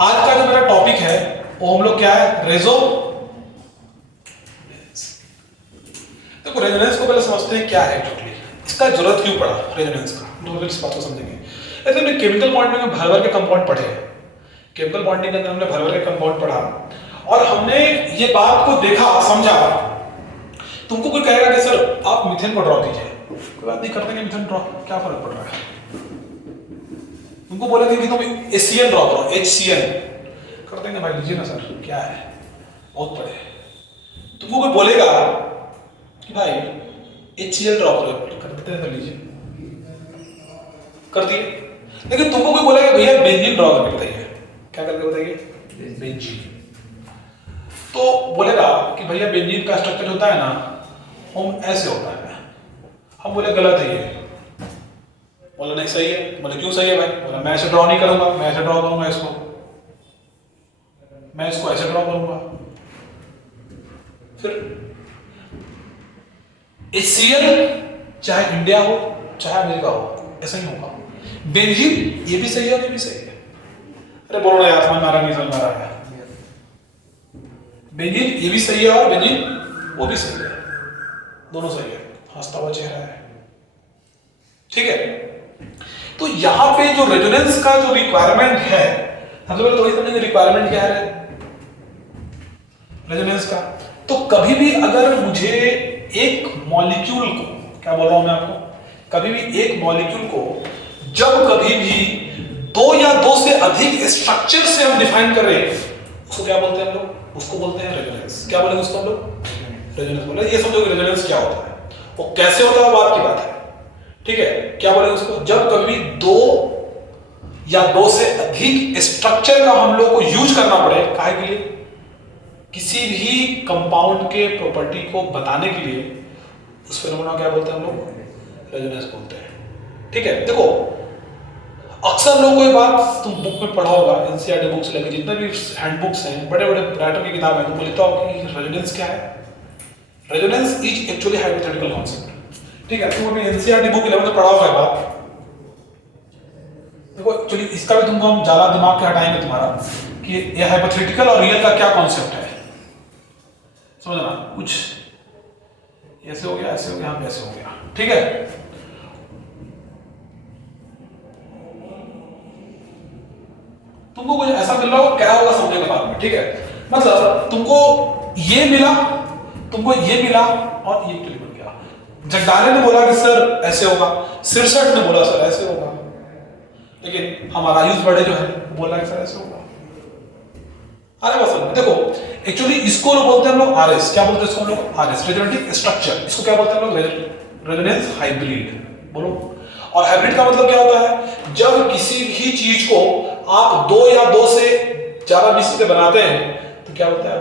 आज का जो मेरा टॉपिक है वो हम लोग क्या है, देखो रेजोनेंस को पहले समझते हैं क्या है एक्चुअली, इसका जरूरत क्यों पड़ा रेजोनेंस का, तो इस बात को समझेंगे। ऐसे हमने केमिकल बॉन्डिंग में भर भर के कंपाउंड पढ़े हैं, केमिकल बॉन्डिंग के अंदर हमने भर भर के कंपाउंड पढ़ा और हमने ये बात को देखा समझा। तुमको कोई कहेगा कि सर आप मीथेन को ड्रॉ कीजिए, कोई बात नहीं करते मीथेन ड्रॉ, क्या फर्क पड़ रहा है। तुमको बोलेंगे कि तुम HCl ड्रॉ करो, HCl कर देंगे, भाई लीजिए ना सर क्या है, बहुत पड़े। तुमको कोई बोलेगा कि भाई HCl ड्रॉ करो, कर देते हैं तो लीजिए, कर दिए। लेकिन तुमको कोई बोलेगा भैया बेंजीन ड्रॉ करके बताइए, क्या करके बताइए, बेंजीन। तो बोलेगा कि भैया बेंजीन का स्ट्रक्चर होता है ना, हम ऐसे होता है, हम बोले गलत है ये, बोला नहीं सही है, बोले क्यों सही है भाई, बोला मैं ऐसे ड्रॉ नहीं करूंगा, मैं ऐसे ड्रॉ करूंगा इसको, मैं इसको ऐसे ड्रॉ करूंगा। फिर HCl चाहे इंडिया हो चाहे अमेरिका हो ऐसा ही होगा, बेंजीन ये भी सही है और ये भी सही है। अरे बोलो ना यार, समझ में आ रहा नहीं समझ में आ रहा है, बेंजीन ये भी सही है और बेंजीन वो भी सही है, दोनों सही है, हंसता हुआ चेहरा है, ठीक है। तो यहां पे जो रेजोनेंस का जो रिक्वायरमेंट है, सबसे पहले तो वही समझेंगे रिक्वायरमेंट क्या है रेजोनेंस का। तो कभी भी अगर मुझे एक मॉलिक्यूल को, क्या बोल रहा हूं मैं आपको, कभी भी एक मॉलिक्यूल को जब कभी भी दो या दो से अधिक स्ट्रक्चर से हम डिफाइन कर रहे हैं, उसको क्या बोलते हैं हम लोग, उसको बोलते हैं रेजोनेंस। क्या बोलेंगे उसको हम लोग, रेजोनेंस बोले। ये समझो कि रेजोनेंस क्या होता है, वो कैसे होता है बात की बात है, ठीक है। क्या बोलेंगे उसको, जब कभी दो या दो से अधिक स्ट्रक्चर का हम लोग को यूज करना पड़े, काहे के लिए, किसी भी कंपाउंड के प्रॉपर्टी को बताने के लिए, उस फिनोमेना क्या बोलते हैं हम लोग, रेजोनेंस बोलते हैं, ठीक है। देखो अक्सर लोग को ये बात तुम बुक में पढ़ा होगा, एनसीईआरटी बुक से लेकर जितने भी हैंड बुक्स हैं, बड़े बड़े राइटर की किताब है, तुमको लिखता हो कि रेजोनेंस क्या है। Resonance is actually hypothetical concept, ठीक है। तुम अपनी एनसीईआरटी बुक 11 में पढ़ा होगा बात। देखो एक्चुअली इसका भी तुमको हम ज्यादा दिमाग के हटाएंगे तुम्हारा कि ये हाइपोथेटिकल और रियल का क्या कॉन्सेप्ट है, समझना। कुछ ऐसे हो गया, ऐसे हो गया, हम ऐसे हो गया, ठीक है। तुमको कुछ ऐसा मिल रहा होगा, क्या होगा समझने के बाद में, ठीक है। मतलब तुमको ये मिला, तुमको ये मिला और ये क्यों बन गया। जगदाले ने बोला कि सर ऐसे होगा, सिरसठ ने बोला सर ऐसे होगा, लेकिन हमारा आयुष बड़े जो है बोला कि सर ऐसे होगा। अरे बस देखो एक्चुअली इसको लोग बोलते हैं हम लोग आरएस, क्या बोलते हैं इसको हम लोग, आरएस रेजोनेटिव स्ट्रक्चर। इसको क्या बोलते हैं हम लोग, रेजोनेंस हाइब्रिड, बोलो। और हाइब्रिड का मतलब क्या होता है, जब किसी भी चीज को आप दो या दो से ज्यादा मिश्र के बनाते हैं तो क्या होता है,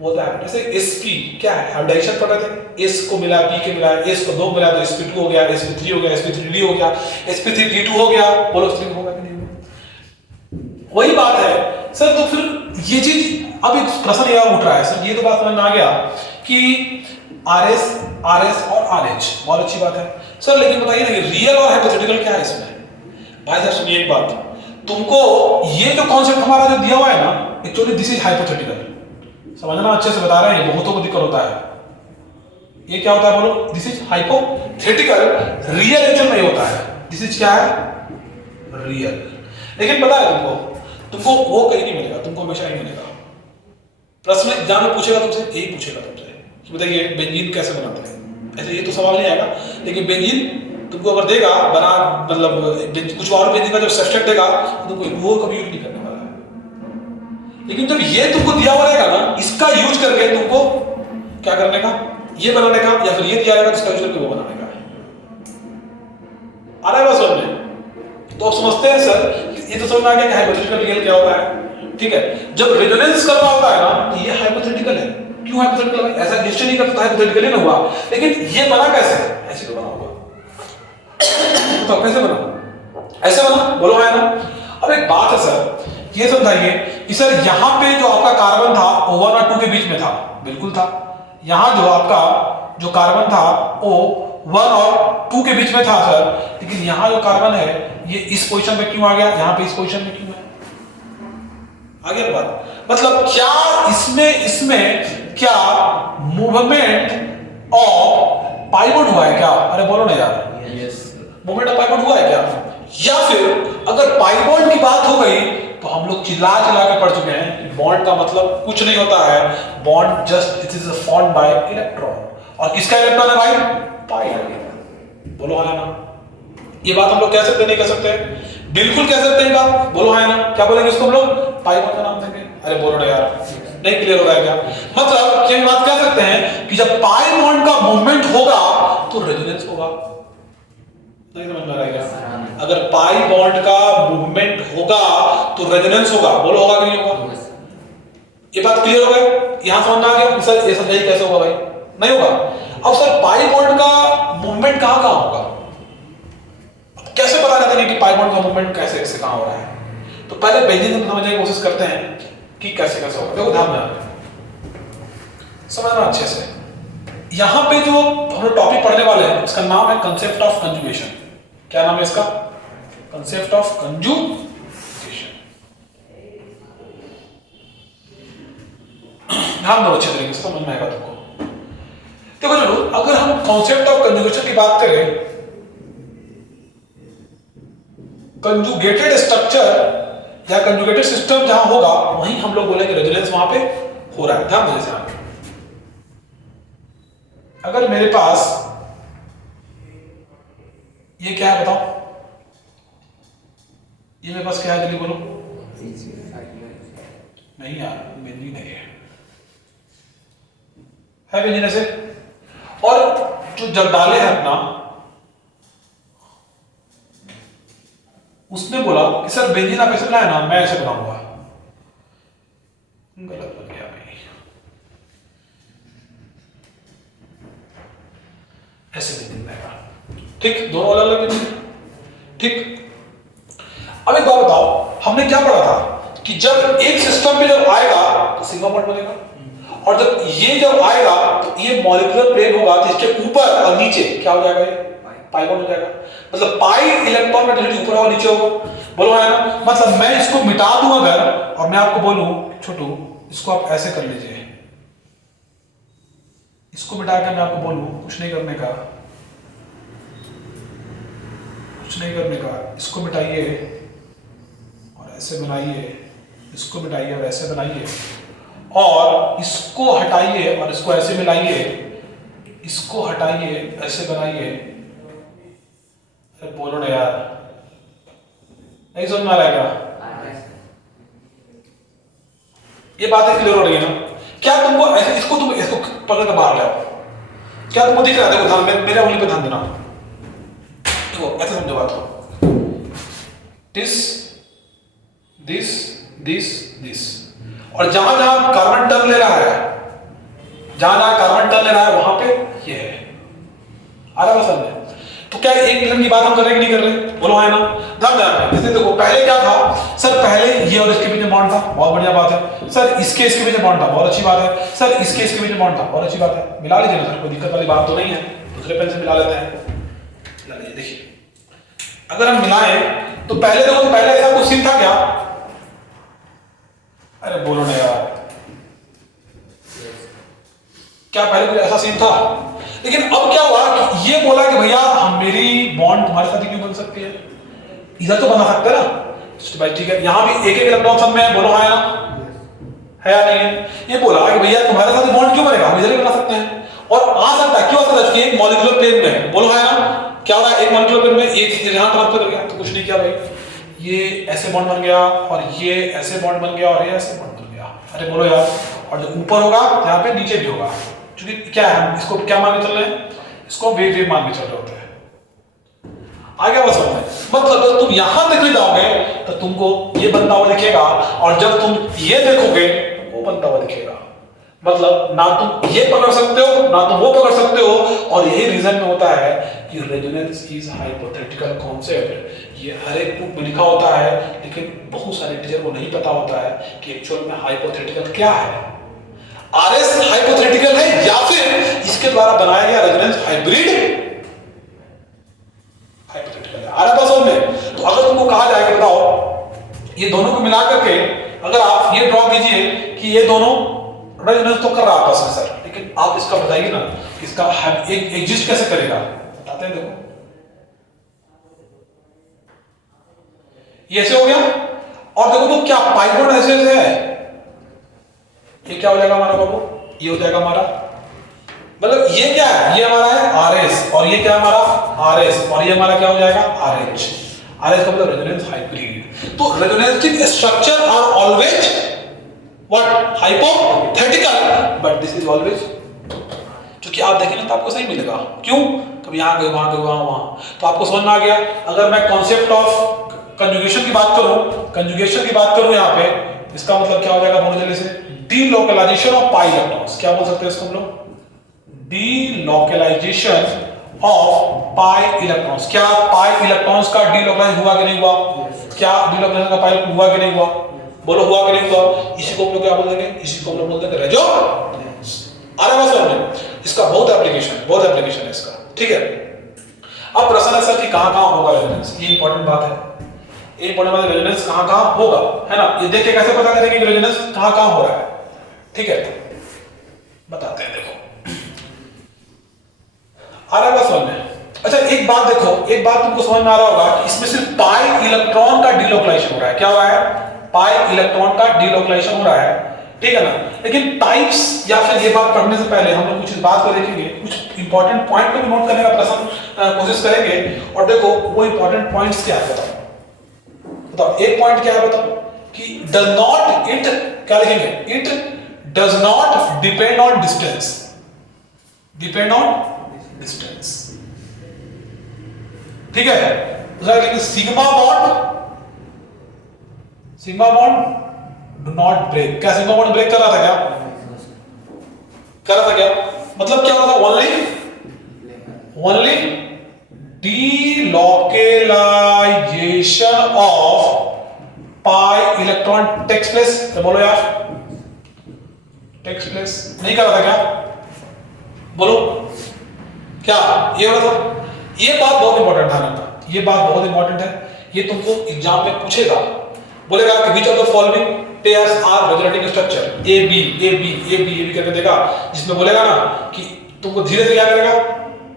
वो होता है जैसे sp क्या है, हाइब्रिडाइजेशन पढ़ रहे थे, s को मिला p के मिला, s को 2 मिला तो sp2 हो गया, sp3 हो गया, sp3d हो गया, sp3d2 हो गया, बोलो स्ट्रिंग होगा कि नहीं। वही बात है सर। तो फिर ये चीज अब एक प्रश्न यह उठ रहा है सर, ये तो बात समझ में आ गया कि RS और RH, बहुत अच्छी बात है सर, लेकिन बताइए ना रियल और हाइपोथेटिकल क्या है इसमें। भाई साहब सुनिए एक बात, तुमको ये जो कॉन्सेप्ट हमारा जो दिया हुआ है ना, एक्चुअली दिस इज हाइपोथेटिकल, समझना अच्छे से बता रहे हैं, बहुतों को दिक्कत होता है। ये क्या होता है बोलो, this is hypothetical, real actual नहीं होता है, दिस इज क्या है, रियल। लेकिन पता है तुमको वो कहीं नहीं मिलेगा, तुमको हमेशा ही मिलेगा। प्रश्न एग्जाम में पूछेगा तुमसे, यही पूछेगा तुमसे कि बताइए बेंजीन कैसे बनाते हैं, ऐसे ये तो सवाल नहीं आएगा, लेकिन बेंजीन तुमको अगर देगा बना, मतलब कुछ और बेंजीन का जब सब्सट्रेट देगा तो तुमको वो कभी यूज नहीं करने वाला है। लेकिन जब ये तुमको दिया हुआ रहेगा ना, इसका यूज करके तुमको क्या करने का, ये बनाने का, या फिर ये दिया रहेगा इसका यूज करके वो बनाने का। आ रहा है बस समझ में। तो आप समझते हैं सर, ये तो समझ में आ गया कि हाइपोथेटिकल रियल क्या होता है, ठीक है। जब रेजोनेंस कर रहा होता है ना, तो ये हाइपोथेटिकल है। क्यों हाइपोथेटिकल है, ऐसा निश्चय नहीं करता, हाइपोथेटिकल ही ना हुआ, लेकिन ये बना कैसे, ऐसे तो बना होगा। तो कैसे बना, ऐसे बना, बोलो है ना। अब एक बात है सर, ये समझाइए कि सर यहाँ पे जो आपका कार्बन था वो 1 और 2 के बीच में था, बिल्कुल था। यहाँ जो आपका जो कार्बन था वो 1 और 2 के बीच में था सर, लेकिन यहाँ जो कार्बन है ये इस पोजीशन पे क्यों आ गया, यहाँ पे इस पोजीशन में क्यों है, आगे बात, मतलब क्या इसमें क्या मूवमेंट ऑफ पाइवोट हुआ है क्या? अरे बोलो ना यार, मूवमेंट ऑफ पाइवोट हुआ है क्या? या फिर अगर पाइवोट की बात हो गई तो हम लोग चिल्ला के पढ़ चुके हैं, बॉन्ड का मतलब कुछ नहीं होता है, bond just it is formed by electron, और किसका इलेक्ट्रॉन है भाई? पाई। बोलो हाँ ना, ये बात हम लोग कह सकते नहीं कह सकते? बिल्कुल कह सकते हैं बात, बोलो हाँ ना, क्या बोलेंगे इसको हम लोग? पाई बॉन्ड का नाम देंगे। अरे बोलो ना यार, नहीं क्लियर हो रहा है क्या? मतलब क्या बात कह सकते हैं कि जब पाई बॉन्ड का मूवमेंट होगा तो रेजोनेंस होगा। नहीं समझ में आ रहा है क्या? अगर पाई बॉन्ड का मूवमेंट होगा तो रेजोनेंस होगा, बोलो होगा कि नहीं होगा? ये बात क्लियर हो गई? यहां समझ में आ गया सर ये समझाइए कैसे होगा भाई? नहीं होगा। अब सर पाई बॉन्ड का मूवमेंट कहां कहां होगा? कैसे पता करते हैं कि पाई बॉन्ड का मूवमेंट कैसे कैसे कहां हो रहा है? तो पहले बेंजीन को समझने की कोशिश करते हैं कि कैसे कैसे होगा। देखो ध्यान में समझना अच्छे से। यहां पे जो हम लोग टॉपिक पढ़ने वाले हैं इसका नाम है कंसेप्ट ऑफ कंजुगेशन। क्या नाम है इसका? Concept of conjugation. ध्यान दो अच्छे तरीके से, समझ में आएगा तुमको। देखो चलो, अगर हम कॉन्सेप्ट ऑफ कंजुगेशन की बात करें, कंजुगेटेड स्ट्रक्चर या कंजुगेटेड सिस्टम जहां होगा वहीं हम लोग बोलेंगे रेजोनेंस वहां पे हो रहा है। ध्यान दो जैसे अगर मेरे पास ये क्या है बताओ, ये मेरे पास क्या है जल्दी बोलो? नहीं यार, बेंजीन नहीं है बेंजीन ऐसे। और जो जगदाले हैं अपना, उसने बोला कि सर बेंजीन आप ऐसे बनाए ना, मैं ऐसे बनाऊंगा। गलत बन गया भाई, ऐसे बेंजीन बनेगा। ठीक, दोनों अलग अलग बेंजीन। ठीक, अब एक बात बताओ, हमने क्या पढ़ा था कि जब एक सिस्टम पे जब आएगा तो सिग्मा बॉन्ड बनेगा, और जब ये जब आएगा तो ये मॉलिक्यूलर प्लेन होगा तो इसके ऊपर और नीचे क्या हो जाएगा? ये पाई बॉन्ड हो जाएगा। मतलब पाई इलेक्ट्रॉन का डेंसिटी ऊपर और नीचे होगा, बोलो है ना? मतलब मैं इसको मिटा दूं अगर, और मैं आपको बोलूं छोटू इसको आप ऐसे कर लीजिए, इसको मिटा के मैं आपको बोलूं कुछ नहीं करने का, कुछ नहीं करने का, इसको मिटाइए और ऐसे बनाइए, इसको मिटाइए और ऐसे बनाइए, और इसको हटाइए और इसको ऐसे मिलाइए, इसको हटाइए ऐसे बनाइए। अरे बोलो ना यार, नहीं समझ में आ रहा है क्या? ये बातें क्लियर हो रही है ना? क्या तुमको ऐसे इसको पकड़ के बाहर लाओ, क्या तुमको दिख रहा है? देखो ध्यान, मेरे उंगली पे ध्यान देना। देखो ऐसे समझो बात को, दिस दिस दिस दिस, और जहां जहां कार्बन टर्न ले रहा है, जहां जहां कार्बन टर्न ले रहा है वहां पे ये है। आ रहा है समझ? तो क्या एक मिलन की बात हम कर रहे हैं कि नहीं कर रहे? बोलो है ना? जैसे देखो पहले क्या था सर, पहले ये और इसके बीच में बॉन्ड था, बहुत बढ़िया बात है। सर इसके बीच में बॉन्ड था, बहुत अच्छी बात है। सर इसके बीच में बॉन्ड था, बहुत अच्छी बात है। मिला लीजिए ना सर, कोई दिक्कत वाली बात तो नहीं है, दूसरे पेन से मिला लेते हैं। मिला लीजिए, देखिए अगर हम मिलाएं तो पहले देखो, पहले ऐसा कुछ सीन था क्या? अरे बोलो ना यार, क्या पहले कुछ ऐसा सीन था? लेकिन अब क्या हुआ कि ये बोला कि भैया हम मेरी बॉन्ड तुम्हारे साथ क्यों बन सकती है, इधर तो बना सकते हैं ना। तो भाई ठीक है, यहां भी एक एक इलेक्ट्रॉन सब में है, बोलो हाँ है ना? है या नहीं है? ये बोला कि भैया तुम्हारे साथ बॉन्ड क्यों बनेगा, हम इधर ही बना सकते हैं, और आ सकता है क्यों आ सकता है? एक मॉलिक्यूलर प्लेन में, बोलो है ना? क्या हो रहा है? एक मॉलिक्यूलर प्लेन में एक यहां ट्रांसफर कर गया, तो कुछ नहीं किया भाई, ये ऐसे बॉन्ड बन गया और ये ऐसे बॉन्ड बन गया और ये ऐसे बॉन्ड बन गया। अरे बोलो यार, और जो ऊपर होगा यहाँ पे नीचे भी होगा, क्योंकि क्या है इसको क्या मान के चल रहे हैं? इसको वेव वेव मान के चल रहे होते हैं। आगे बस मतलब जब तुम यहां देखने जाओगे तो तुमको ये बनता हुआ दिखेगा, और जब तुम ये देखोगे तो वो बनता हुआ दिखेगा। मतलब ना तुम ये पकड़ सकते हो ना तुम वो पकड़ सकते हो, और यही रीजन में होता है कि रेजोनेंस इज हाइपोथेटिकल कॉन्सेप्ट। ये हर एक बुक में लिखा होता है, लेकिन बहुत सारे टीचर को नहीं पता होता है कि एक्चुअल में हाइपोथेटिकल क्या है। आरएस हाइपोथेटिकल है या फिर इसके द्वारा बनाया गया रेजोनेंस हाइब्रिड हाइपोथेटिकल है। आ रहा है समझ में? तो अगर तुमको कहा जाए कि बताओ ये दोनों को मिला करके अगर आप ये ड्रॉ कीजिए कि ये दोनों रेजोनेंस तो कर रहा आपस में सर, लेकिन आप इसका बताइए ना इसका एक एग्जिस्ट कैसे करेगा, बताते हैं। देखो ये ऐसे हो गया, और देखो तो क्या पाई बॉन्ड ऐसे है, ये क्या हो जाएगा हमारा बाबू, ये हो जाएगा हमारा, मतलब ये क्या है, ये हमारा है आरएस, और ये क्या है हमारा आरएस, और ये हमारा क्या हो जाएगा आरएच। आरएच का मतलब रेजोनेंस हाइब्रिड। तो resonative structure are always what, hypothetical, but this is always, क्योंकि आप देखेंगे तो आपको सही मिलेगा। क्यों, कभी यहां गए वहां गए वहां, तो आपको समझ में आ गया। अगर मैं कॉन्सेप्ट ऑफ कंजुगेशन की बात करूं यहां पे, इसका मतलब क्या हो जाएगा बहुत जल्दी से, डीलोकलाइजेशन ऑफ पाई इलेक्ट्रॉन्स। क्या बोल सकते हैं इसको हम लोग, डीलोकलाइजेशन ऑफ पाई इलेक्ट्रॉन्स। क्या पाई इलेक्ट्रॉन्स का डीलोकलाइज हुआ कि नहीं हुआ, क्या डीलोकलाइजेशन का पाई हुआ कि नहीं हुआ, बोलो हुआ कि नहीं हुआ। इसी को हम लोग क्या बोल देंगे, इसी को हम लोग बोल देंगे रेजोनेंस। आ रहा है समझ, इसका बहुत एप्लीकेशन है इसका, ठीक है। अब प्रश्न है सर कि कहां होगा रेजोनेंस, ये इंपॉर्टेंट बात है, ये इंपॉर्टेंट बात है, रेजोनेंस कहां होगा, है ना। ये देख के कैसे पता करेंगे कि रेजोनेंस कहां हो रहा है, ठीक है, बताते हैं। देखो आ रहा है समझ में। अच्छा एक बात देखो, एक बात तुमको समझ में आ रहा होगा कि इसमें सिर्फ पाई इलेक्ट्रॉन का डीलोकलाइजेशन हो रहा है। क्या हो रहा है, पाई इलेक्ट्रॉन का डीलोकलाइजेशन हो रहा है, ठीक है ना। लेकिन टाइप्स, या फिर ये बात पढ़ने से पहले हम लोग कुछ इस बात को देखेंगे, कुछ इंपॉर्टेंट पॉइंट को भी नोट करने का प्रश्न कोशिश करेंगे। और देखो वो इंपॉर्टेंट पॉइंट्स क्या है, बताओ। एक पॉइंट क्या है बताओ, कि डज नॉट, इट क्या लिखेंगे, it does not depend on distance, depend on distance, ठीक है। दूसरा लिखेंगे sigma bond do not break. क्या सिग्मा बॉन्ड ब्रेक कर रहा था क्या, मतलब क्या होता था, only delocalisation of pi electron takes place. तो बोलो यार, टेक्स प्लेस नहीं कर रहा था क्या, बोलो क्या, ये हो रहा था। ये बात बहुत इंपॉर्टेंट है, ये बात बहुत इंपॉर्टेंट है, ये तुमको एग्जाम में पूछेगा, बोलेगा कि which of the following pairs are resonating structure, A B करके देगा, जिसमें बोलेगा ना कि तुमको धीरे से क्या करेगा,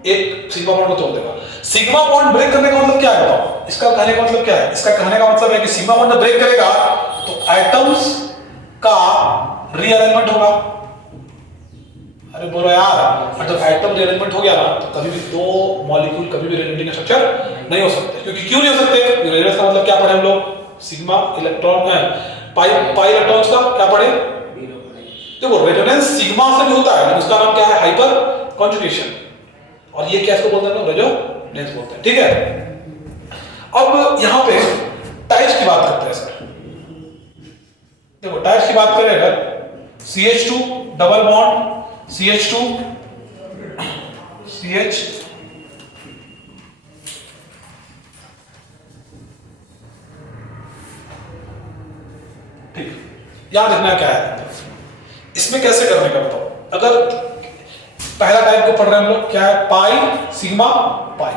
एक सिग्मा बॉन्ड को तोड़ देगा। सिग्मा बॉन्ड ब्रेक करने का मतलब क्या है बताओ, इसका कहने का मतलब क्या है, इसका कहने का मतलब है कि सिग्मा बॉन्ड ब्रेक करेगा तो एटम्स का रीअरेंजमेंट होगा। अरे बोलो यार, जब एटम रीअरेंजमेंट हो गया ना, तो कभी भी दो मॉलिक्यूल कभी भी रेजोनेटिंग स्ट्रक्चर नहीं हो सकते। क्योंकि क्यों नहीं हो सकते, रेजोनेंस का मतलब क्या पढ़े हम लोग, सिग्मा इलेक्ट्रॉन है, पाई इलेक्ट्रॉन्स का क्या पढ़े, देखो रेजोनेंस सिग्मा से भी होता है, उसका नाम क्या है, हाइपर कॉन्जुगेशन, और ये क्या इसको बोलते हैं, रेजोनेंस बोलते हैं, ठीक है। अब यहां पे टाइप्स की बात करते हैं सर। देखो टाइप्स की बात करें अगर, CH2 double bond CH2 CH, ठीक, यहां देखना क्या है, इसमें कैसे करने का बताओ। अगर पहला टाइप को पढ़ रहे हैं हम लोग, क्या है, पाई सिग्मा पाई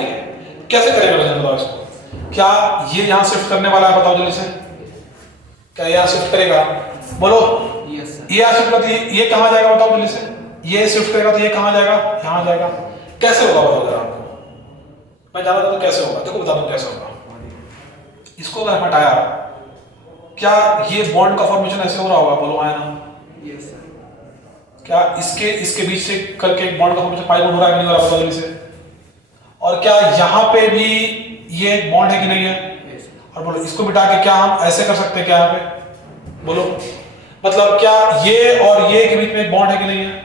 है, कैसे करेंगे बताओ इसको। क्या ये यहां शिफ्ट करने वाला है, बताओ जल्दी से, क्या यहां शिफ्ट करेगा, बोलो यस सर। ये शिफ्ट करती है, ये कहां जाएगा बताओ जल्दी से, ये शिफ्ट करेगा तो ये कहां जाएगा, यहां जाएगा। कैसे होगा बताओ जरा आपको, मैं जानता हूं कैसे होगा, देखो बता दो कैसे होगा। इसको अगर हटाया, क्या ये बॉन्ड का फॉर्मेशन ऐसे हो रहा होगा, बोलो आया ना, यस सर। क्या इसके बीच से करके एक बॉन्ड का फॉर्मेशन पाई बॉन्ड हो रहा है कि नहीं हो रहा, बताओ जल्दी से। और क्या यहां पे भी ये एक बॉन्ड है कि नहीं है, और बोलो इसको मिटा के क्या हम ऐसे कर सकते हैं क्या यहाँ पे, बोलो, मतलब क्या ये और ये के बीच में एक बॉन्ड है कि नहीं है?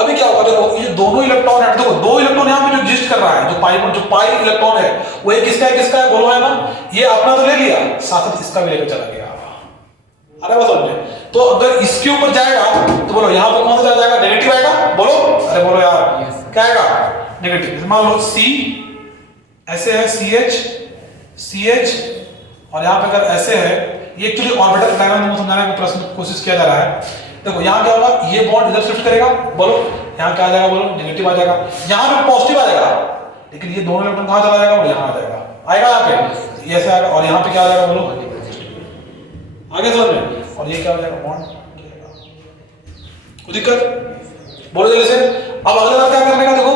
अभी क्या होगा, देखो ये दोनों इलेक्ट्रॉन है, देखो दो इलेक्ट्रॉन यहाँ पे जो एग्जिस्ट कर रहा है, जो पाई इलेक्ट्रॉन है, वो एक किसका है, बोलो है ना, ये अपना तो ले लिया, साथ इसका भी लेकर चला गया। अरे बस समझे, तो अगर इसके ऊपर जाएगा तो बोलो यहाँ पर कौन सा जाएगा, नेगेटिव आएगा, बोलो, अरे बोलो यार क्या आएगा, नेगेटिव। मान लो C ऐसे है, CH और यहाँ पे अगर ऐसे है, ये एक्चुअली ऑर्बिटल डायग्राम समझाने का प्रश्न कोशिश किया जा रहा है। देखो यहाँ क्या होगा, ये बॉन्ड इधर शिफ्ट करेगा, बोलो यहाँ क्या आ जाएगा, बोलो नेगेटिव आ जाएगा, यहाँ पे पॉजिटिव आ जाएगा, लेकिन ये दोनों इलेक्ट्रॉन कहाँ चला जाएगा, वो यहाँ आ जाएगा, आएगा यहाँ पे, ये ऐसे आएगा, और यहाँ पे क्या आ जाएगा बोलो, आगे समझ में, और ये क्या हो जाएगा, बॉन्ड, कोई दिक्कत, बोलो जल्दी से। अब अगला बार क्या करने का, देखो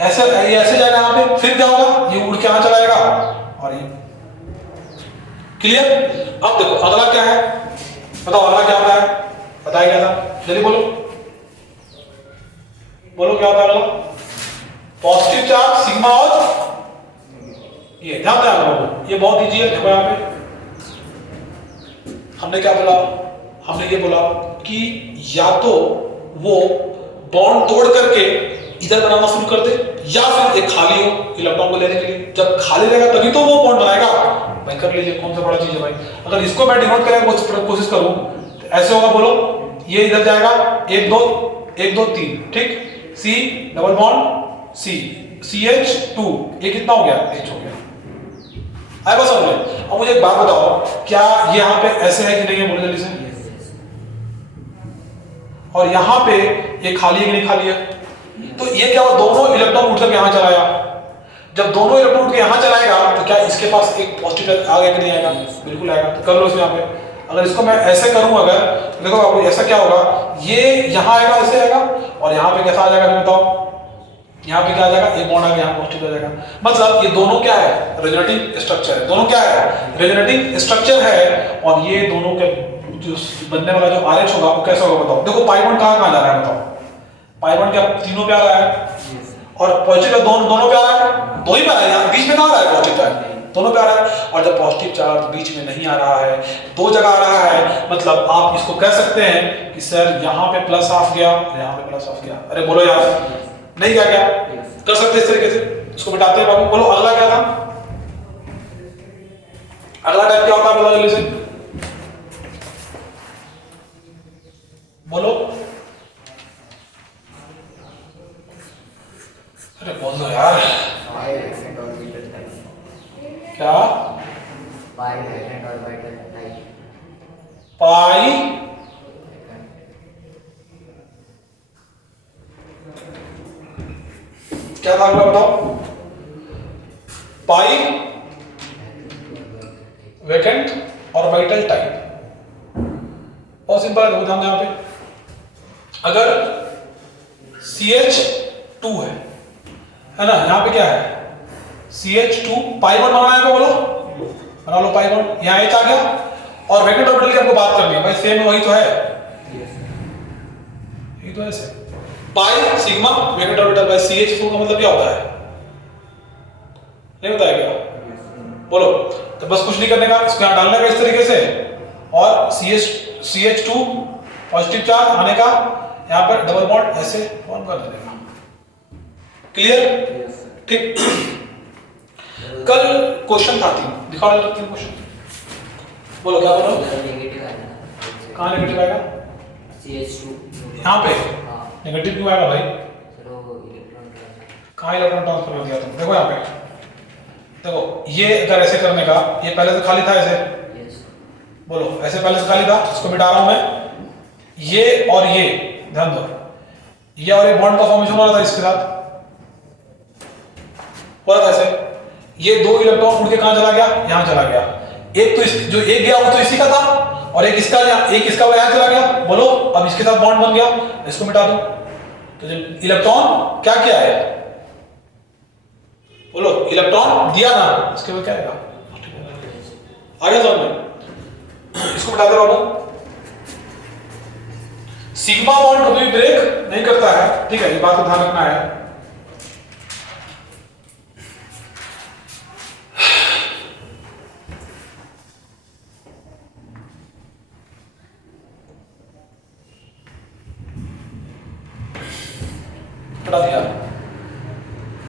ऐसे, ये ऐसे जाएगा यहाँ पे, फिर क्या होगा, ये उड़ के यहाँ चला जाएगा, और ये क्लियर। अब देखो अगला क्या है, बताओ अगला क्या होता है, बताया क्या था, जल्दी बोलो, बोलो क्या होता है अगला, पॉजिटिव चार्ज सिग्मा और ये, ध्यान देना, ये बहुत इजी है। देखो यहाँ पे हमने क्या बोला, हमने ये बोला कि या तो वो बॉन्ड तोड़ करके इधर बनाना शुरू कर दे, या फिर एक खाली हो इलेक्ट्रॉन को लेने के लिए, जब खाली रहेगा तभी तो वो बॉन्ड बनाएगा। भाई कर लीजिए, कौन सा बड़ा चीज है भाई, अगर इसको मैं डिनोट करने की कोशिश करूं तो ऐसे होगा, बोलो ये इधर जाएगा, 1 2 1 2 3, ठीक, C double bond C CH2, ये कितना हो गया, H हो गया, आए बस समझ में। अब मुझे एक बात बताओ, क्या ये यहाँ पे ऐसे है कि नहीं है, बोलो जल्दी से, और यहाँ पे ये खाली है कि नहीं खाली है, तो ये क्या हुआ, दोनों इलेक्ट्रॉन उठ कर यहाँ चलाया, जब दोनों इलेक्ट्रॉन उठ के यहाँ चलाएगा तो क्या इसके पास एक पॉजिटिव आ गया कि नहीं आएगा, बिल्कुल आएगा। तो कर लो इसमें, यहाँ पे अगर इसको मैं ऐसे करूं, अगर तो देखो आपको ऐसा क्या होगा, ये यहाँ आएगा, ऐसे आएगा, और यहाँ पे कैसा आ जाएगा, बताओ यहाँ पे क्या आ जाएगा, एक बॉन्ड आ गया, यहाँ पॉजिटिव आ जाएगा, मतलब ये दोनों क्या है, रेजोनेटिव स्ट्रक्चर है, दोनों क्या है, रेजोनेटिव स्ट्रक्चर है, और ये दोनों के जो बनने वाला जो आरएच होगा वो कैसा होगा, बताओ। देखो पाई बॉन्ड कहाँ जा रहा है, बताओ, पाई बॉन्ड क्या तीनों पे आ रहा है, और पॉजिटिव दोनों पे आ रहा है, दो ही पे आ रहा है, बीच में कहाँ आ रहा है, पॉजिटिव चार्ज दोनों पे आ रहा है, और जब पॉजिटिव चार्ज बीच में नहीं आ रहा है, दो जगह आ रहा है, मतलब आप इसको कह सकते हैं कि सर यहाँ पे प्लस हाफ गया, यहाँ पे प्लस हाफ गया, अरे बोलो यार, नहीं क्या क्या कर सकते इस तरीके से, इसको मिटाते हैं बाबू। बोलो अगला क्या था, अगला टाइप क्या होता है, बोलो जल्दी से, बोलो, अरे बोल दो यार, क्या पाई क्या था, अगला बताओ, पाई वैकेंट और वाइटल टाइप, बहुत सिंपल है, ध्यान दें यहाँ पे, अगर CH2 है ना, यहाँ पे क्या है CH2, पाई बॉन्ड बनाना है, बोलो बना लो पाई बॉन्ड, यहाँ H आ गया, और वैकेंट ऑर्बिटल की आपको बात करनी है भाई, सेम वही तो है, यही तो है, pi sigma vacant orbital by CH2 का मतलब क्या होता है, नहीं बताया क्या, बोलो। तो बस कुछ नहीं करने का, इसको यहाँ डालने का इस तरीके से, और CH2 पॉजिटिव चार्ज आने का, यहाँ पर डबल बॉन्ड ऐसे फॉर्म कर देने का, क्लियर, ठीक। कल क्वेश्चन था 3, दिखा रहे 3 क्वेश्चन, बोलो क्या बोलो, कहाँ नेगेटिव आएगा, यहाँ पे नेगेटिव क्यों आएगा भाई, कहाँ इलेक्ट्रॉन ट्रांसफर कर दिया तुम, देखो यहाँ पे, देखो ये अगर ऐसे करने का, ये पहले से खाली था ऐसे, बोलो ऐसे पहले से खाली था, इसको मिटा रहा हूं मैं, ये और ये ध्यान दो, ये और ये बॉन्ड का फॉर्मेशन हो रहा था इसके साथ, हो रहा था ऐसे, ये 2 इलेक्ट्रॉन उड़ के कहां चला गया, यहां चला गया, एक तो जो एक गया वो तो इसी का था, और एक इसका यहां चला गया, बोलो अब इसके साथ बॉन्ड बन गया, इसको मिटा दो, तो जब इलेक्ट्रॉन क्या किया है, बोलो इलेक्ट्रॉन दिया ना, इसके बाद क्या आएगा, आगे समझ में, इसको मिटा दो बाबू। सिग्मा बॉन्ड कभी भी ब्रेक नहीं करता है, ठीक है, ये बात को ध्यान रखना है। हटा दिया।